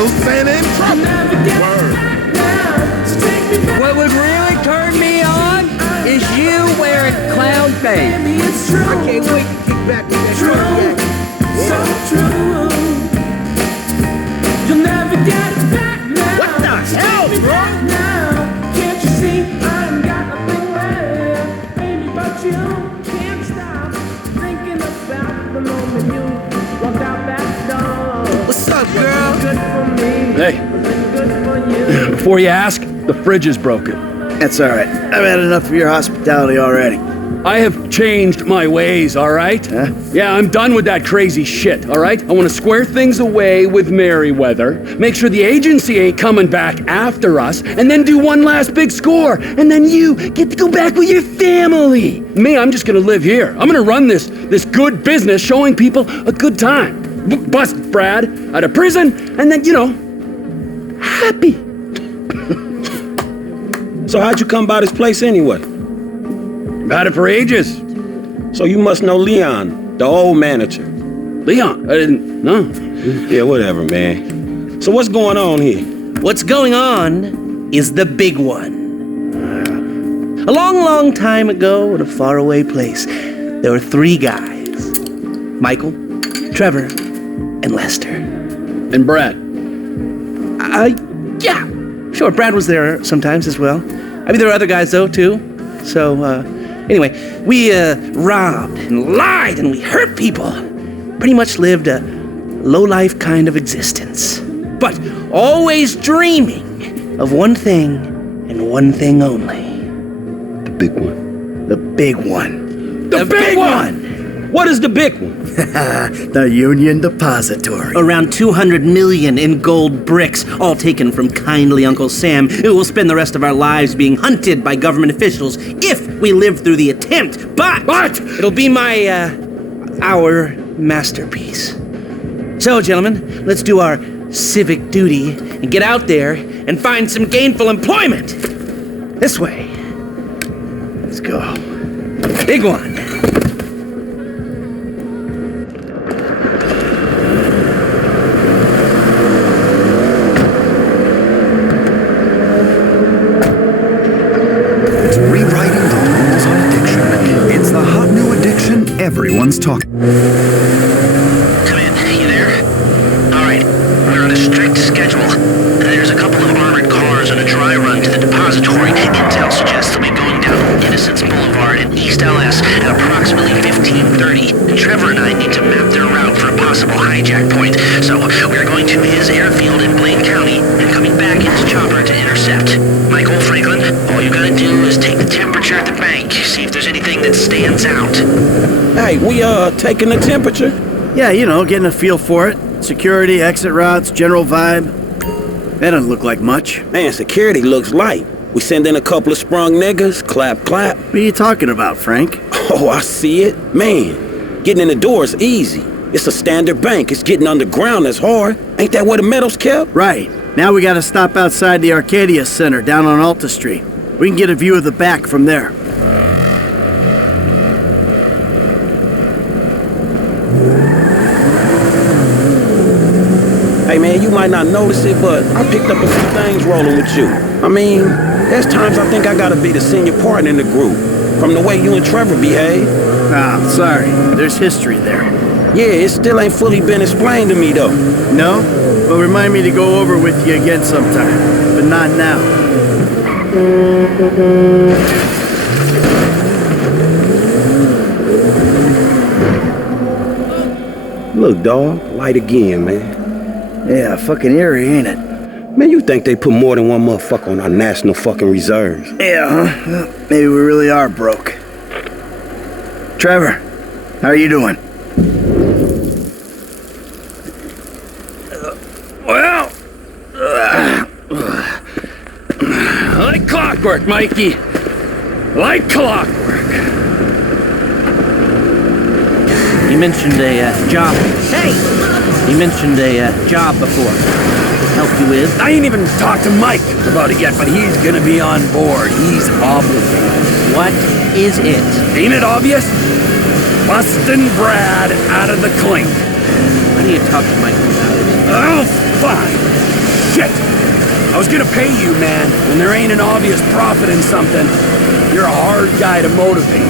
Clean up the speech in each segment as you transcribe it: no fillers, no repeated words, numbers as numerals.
no Santa in trouble. What would really turn me on is you wearing clown face. I can't wait to kick back with that So true. You'll never get it back now. What the hell, bro? Can't you see I got nothing left, baby, but you can't stop thinking about the moment you walked out that door. What's up, girl? Good for me. Hey. Good for you. Before you ask, the fridge is broken. That's all right. I've had enough of your hospitality already. I have changed my ways, all right? Huh? Yeah, I'm done with that crazy shit, all right? I want to square things away with Merryweather, make sure the agency ain't coming back after us, and then do one last big score, and then you get to go back with your family. Me, I'm just gonna live here. I'm gonna run this good business showing people a good time. Bust Brad out of prison, and then, happy. So how'd you come by this place anyway? I've had it for ages. So you must know Leon, the old manager. Leon, I didn't know. Yeah, whatever, man. So what's going on here? What's going on is the big one. A long, long time ago in a faraway place, there were 3 guys. Michael, Trevor, and Lester. And Brad. Yeah. Sure, Brad was there sometimes as well. I mean, there were other guys, though, too. So, anyway, we robbed and lied and we hurt people. Pretty much lived a low-life kind of existence. But always dreaming of one thing and one thing only. The big one. The big one. The big one! What is the big one? The Union Depository. Around 200 million in gold bricks, all taken from kindly Uncle Sam, who will spend the rest of our lives being hunted by government officials if we live through the attempt. But it'll be our masterpiece. So, gentlemen, let's do our civic duty and get out there and find some gainful employment. This way. Let's go. Big one. Everyone's talking. Come in, you there? Alright, we're on a strict schedule. There's a couple of armored cars on a dry run to the depository. Intel suggests they'll be going down Innocence Boulevard in East LS at approximately 15:30. Trevor and I need to map their route for a possible hijack point, so we're going to his airfield in Blaine County and coming back in his chopper to intercept. Michael, Franklin, all you gotta do is take the temperature at the bank, see if there's anything that stands out. Hey, we taking the temperature? Yeah, getting a feel for it. Security, exit routes, general vibe. That doesn't look like much. Man, security looks light. We send in a couple of sprung niggas, clap, clap. What are you talking about, Frank? Oh, I see it. Man, getting in the door is easy. It's a standard bank. It's getting underground that's hard. Ain't that where the metal's kept? Right. Now we gotta stop outside the Arcadia Center down on Alta Street. We can get a view of the back from there. Hey man, you might not notice it, but I picked up a few things rolling with you. I mean, there's times I think I gotta be the senior partner in the group, from the way you and Trevor behave. Ah, sorry. There's history there. Yeah, it still ain't fully been explained to me though. No? Well, remind me to go over with you again sometime, but not now. Look, dawg, light again, man. Yeah, fucking eerie, ain't it? Man, you think they put more than one motherfucker on our national fucking reserves? Yeah, huh? Well, maybe we really are broke. Trevor, how are you doing? Like clockwork, Mikey. Like clockwork. You mentioned a job. Hey! You mentioned a job before. Help you with? I ain't even talked to Mike about it yet, but he's gonna be on board. He's obligated. What is it? Ain't it obvious? Bustin' Brad out of the clink. Why don't you talk to Michael about it? Oh, Fine. Shit! I was gonna pay you, man, when there ain't an obvious profit in something. You're a hard guy to motivate.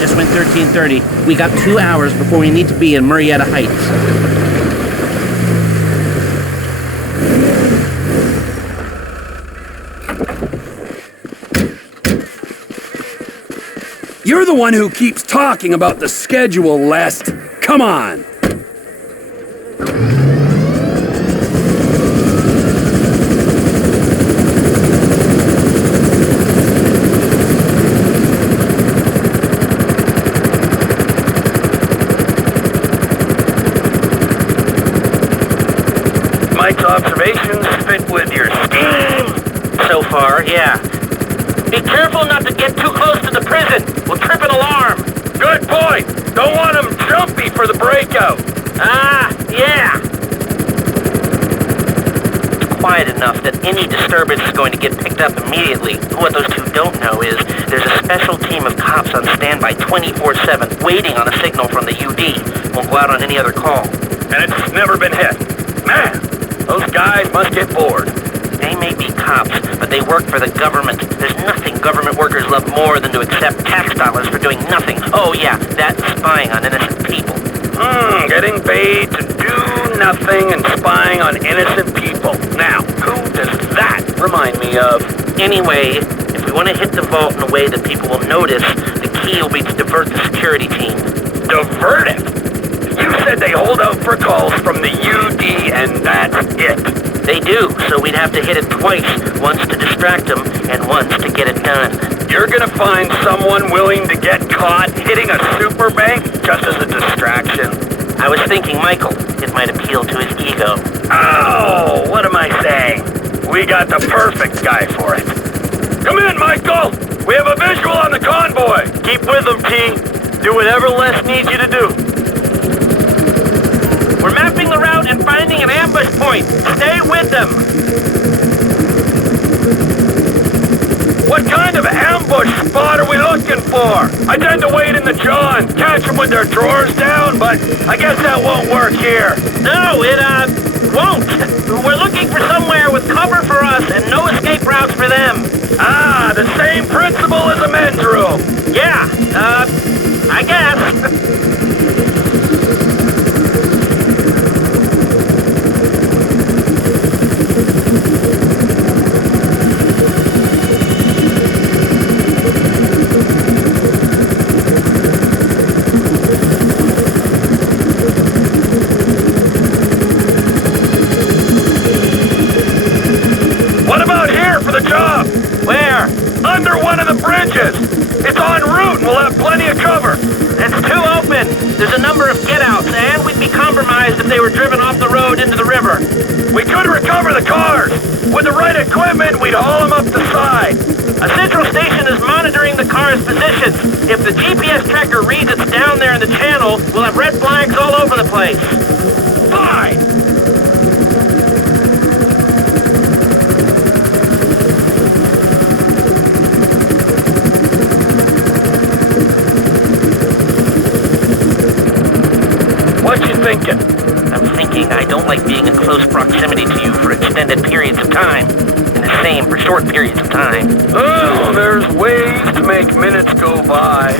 Just went 13:30. We got 2 hours before we need to be in Murrieta Heights. You're the one who keeps talking about the schedule, Lest. Come on! Mike's observations fit with your scheme? So far, yeah. Be careful not to get too close to the prison. We'll trip an alarm. Good point. Don't want them jumpy for the breakout. Ah, yeah. It's quiet enough that any disturbance is going to get picked up immediately. What those two don't know is there's a special team of cops on standby 24/7 waiting on a signal from the UD. Won't go out on any other call. And it's never been hit. Man, those guys must get bored. They may be cops, but they work for the government. There's nothing government workers love more than to accept tax dollars for doing nothing. Oh yeah, that's spying on innocent people. Getting paid to do nothing and spying on innocent people. Now, who does that remind me of? Anyway, if we want to hit the vault in a way that people will notice, the key will be to divert the security team. Divert it? You said they hold out for calls from the UD and that's it. They do, so we'd have to hit it twice, once to distract them, and once to get it done. You're gonna find someone willing to get caught hitting a super bank just as a distraction? I was thinking Michael. It might appeal to his ego. Oh, what am I saying? We got the perfect guy for it. Come in, Michael! We have a visual on the convoy! Keep with them, T. Do whatever Les needs you to do. We're mapping the route and finding an ambush point. Stay with them. What kind of ambush spot are we looking for? I tend to wait in the John, catch them with their drawers down, but I guess that won't work here. No, it, won't. We're looking for somewhere with cover for us and no escape routes for them. Ah, the same principle as a men's room. Yeah, I guess. Under one of the bridges. It's en route and we'll have plenty of cover. It's too open. There's a number of get-outs, and we'd be compromised if they were driven off the road into the river. We could recover the cars. With the right equipment, we'd haul them up the side. A central station is monitoring the car's positions. If the GPS tracker reads it's down there in the channel, we'll have red flags all over the place. Fine. What you thinking? I'm thinking I don't like being in close proximity to you for extended periods of time. And the same for short periods of time. Oh, there's ways to make minutes go by.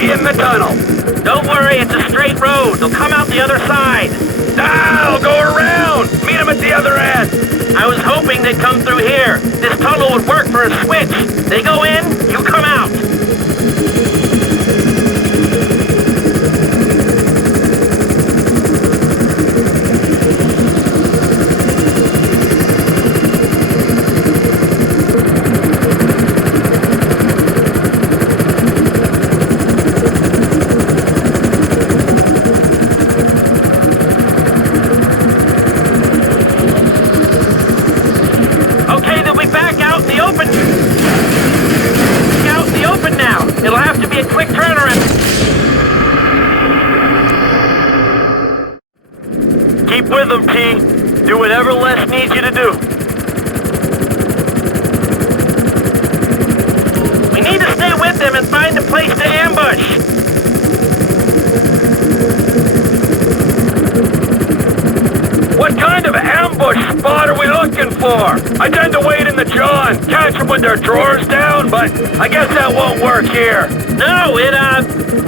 In the tunnel. Don't worry, it's a straight road. They'll come out the other side. I'll go around. Meet them at the other end. I was hoping they'd come through here. This tunnel would work for a switch. They go in, you come out. It'll have to be a quick turnaround. Keep with them, T. Do whatever Les needs you to do. We need to stay with them and find a place to ambush. What kind of ambush spot are we looking for? I tend to wait in the John, catch them with their drawers down, but I guess that won't work here. No, it,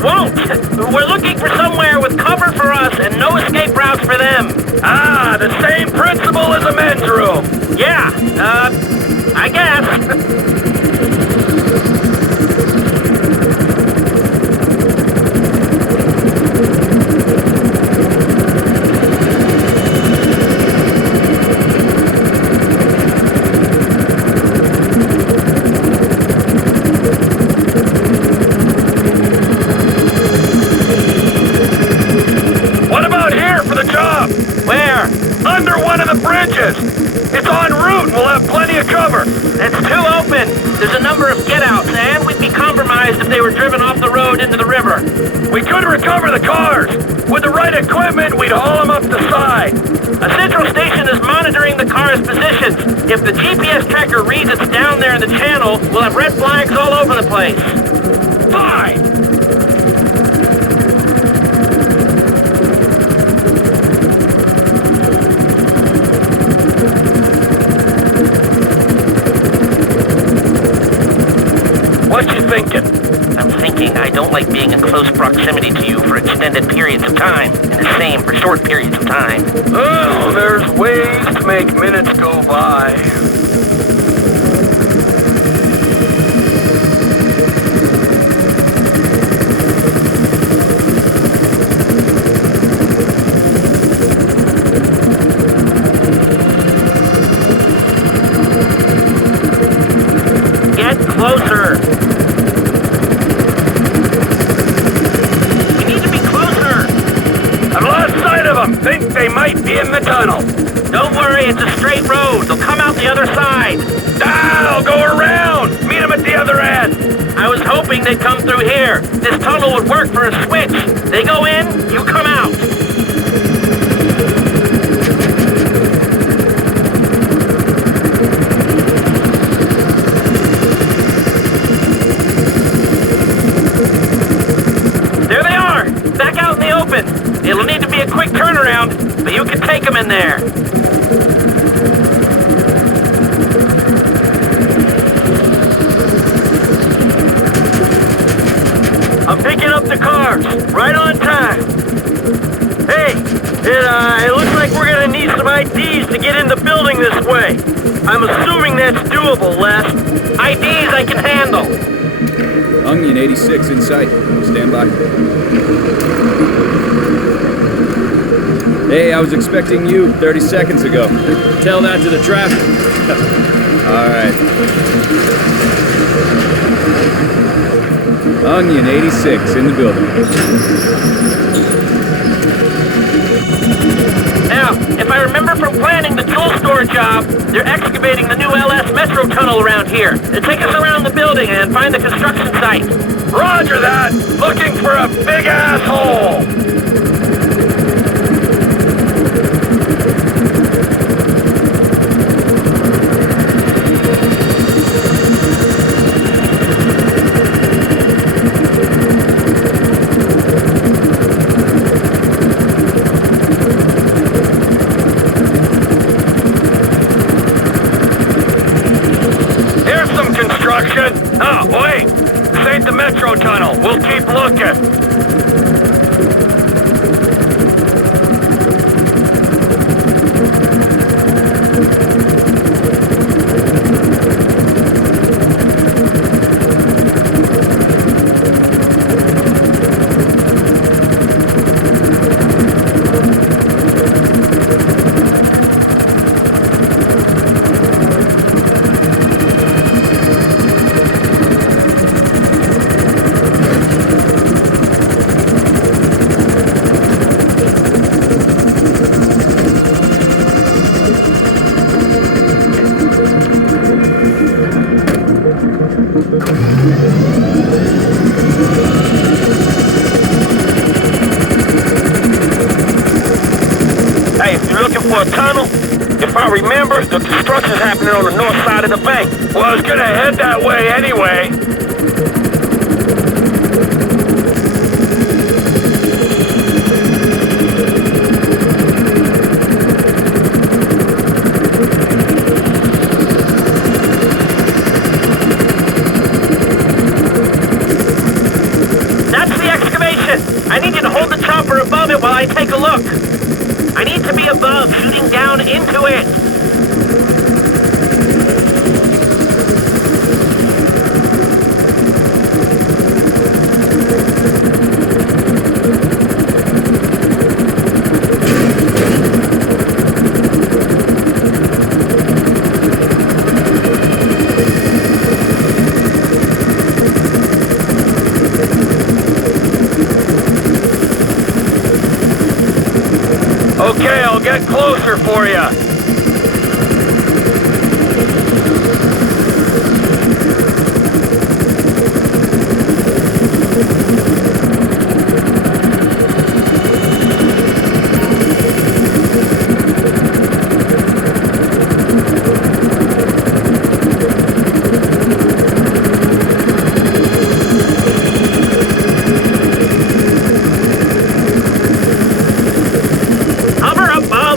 won't. We're looking for somewhere with cover for us and no escape routes for them. Ah, the same principle as a men's room. Yeah, I guess. Under one of the bridges! It's en route and we'll have plenty of cover! It's too open! There's a number of get-outs, and we'd be compromised if they were driven off the road into the river. We could recover the cars! With the right equipment, we'd haul them up the side! A central station is monitoring the car's positions. If the GPS tracker reads it's down there in the channel, we'll have red flags all over the place. Fine! What you thinking? I'm thinking I don't like being in close proximity to you for extended periods of time, and the same for short periods of time. Oh, there's ways to make minutes go by. Get closer! Think they might be in the tunnel. Don't worry, it's a straight road. They'll come out the other side. I'll go around. Meet them at the other end. I was hoping they'd come through here. This tunnel would work for a switch. They go in, you come out. There they are, back out in the open. It'll need to be a quick turnaround, but you can take them in there. I'm picking up the cars, right on time. Hey, it looks like we're gonna need some IDs to get in the building this way. I'm assuming that's doable, Les. IDs I can handle. Onion 86 in sight. Stand by. Hey, I was expecting you 30 seconds ago. Tell that to the traffic. All right. Onion 86 in the building. Now, if I remember from planning the tool store job, they're excavating the new LS Metro tunnel around here. They take us around the building and find the construction site. Roger that! Looking for a big asshole! Oh, wait! This ain't the Metro tunnel. We'll keep looking. for a tunnel? If I remember, the construction's happening on the north side of the bank. Well, I was gonna head that way anyway. That's the excavation. I need you to hold the chopper above it while I take a look. I need to be above, shooting down into it. Okay, I'll get closer for you.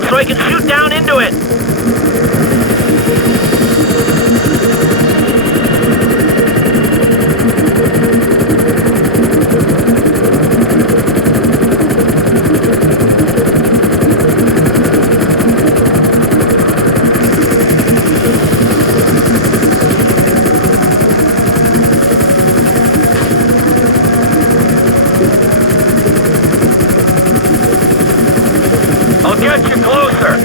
So I can shoot down into it. I'll get you closer.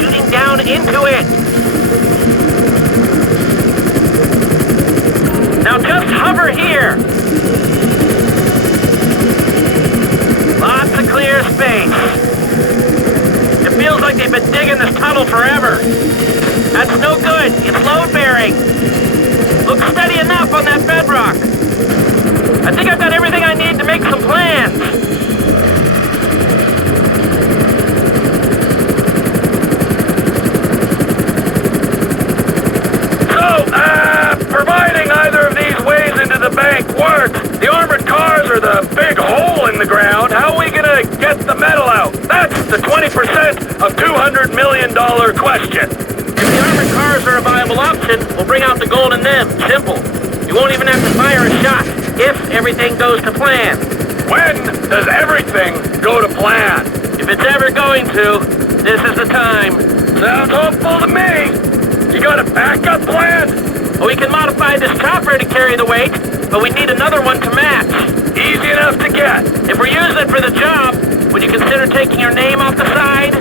Shooting down into it. Now just hover here. Lots of clear space. It feels like they've been digging this tunnel forever. That's no good. It's load bearing. Looks steady enough on that bedrock. I think I've got everything I need to make some plans. Providing either of these ways into the bank works, the armored cars are the big hole in the ground. How are we gonna get the metal out? That's the 20% of $200 million question. If the armored cars are a viable option, we'll bring out the gold in them. Simple. You won't even have to fire a shot if everything goes to plan. When does everything go to plan? If it's ever going to, this is the time. Sounds hopeful to me. You got a backup plan? Well, we can modify this chopper to carry the weight, but we need another one to match. Easy enough to get. If we're using it for the job, would you consider taking your name off the side?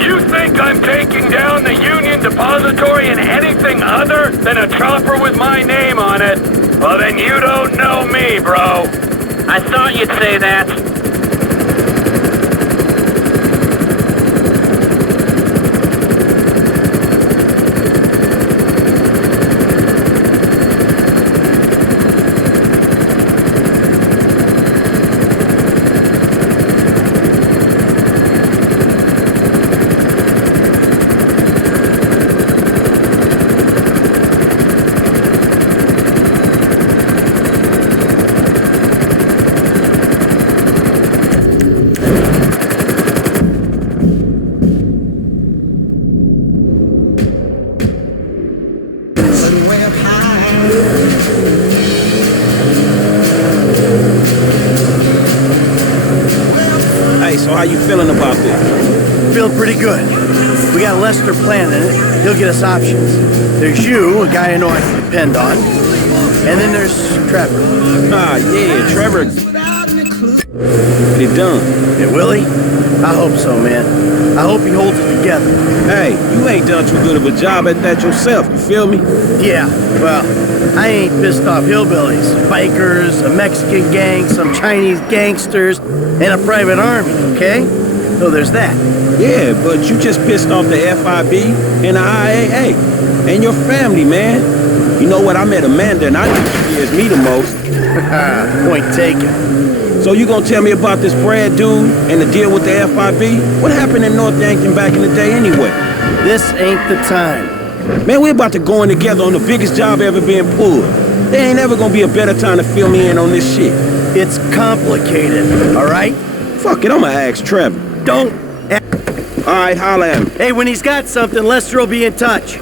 You think I'm taking down the Union Depository in anything other than a chopper with my name on it? Well, then you don't know me, bro. I thought you'd say that. Hey, so how you feeling about this? Feeling pretty good. We got Lester planning it. He'll get us options. There's you, a guy I know I can depend on. And then there's Trevor. Ah, yeah, Trevor. Get it done. Yeah, will he? I hope so, man. I hope he holds it together. Hey, you ain't done too good of a job at that yourself, you feel me? Yeah, well, I ain't pissed off hillbillies, bikers, a Mexican gang, some Chinese gangsters, and a private army, okay? So there's that. Yeah, but you just pissed off the FIB and the IAA. And your family, man. You know what, I met Amanda and I think she scares me the most. Point taken. So you gonna tell me about this Brad dude and the deal with the FIB? What happened in North Yankton back in the day anyway? This ain't the time. Man, we're about to go in together on the biggest job ever being pulled. There ain't ever gonna be a better time to fill me in on this shit. It's complicated, all right? Fuck it, I'ma ask Trevor. Don't. All right, holla at him. Hey, when he's got something, Lester will be in touch.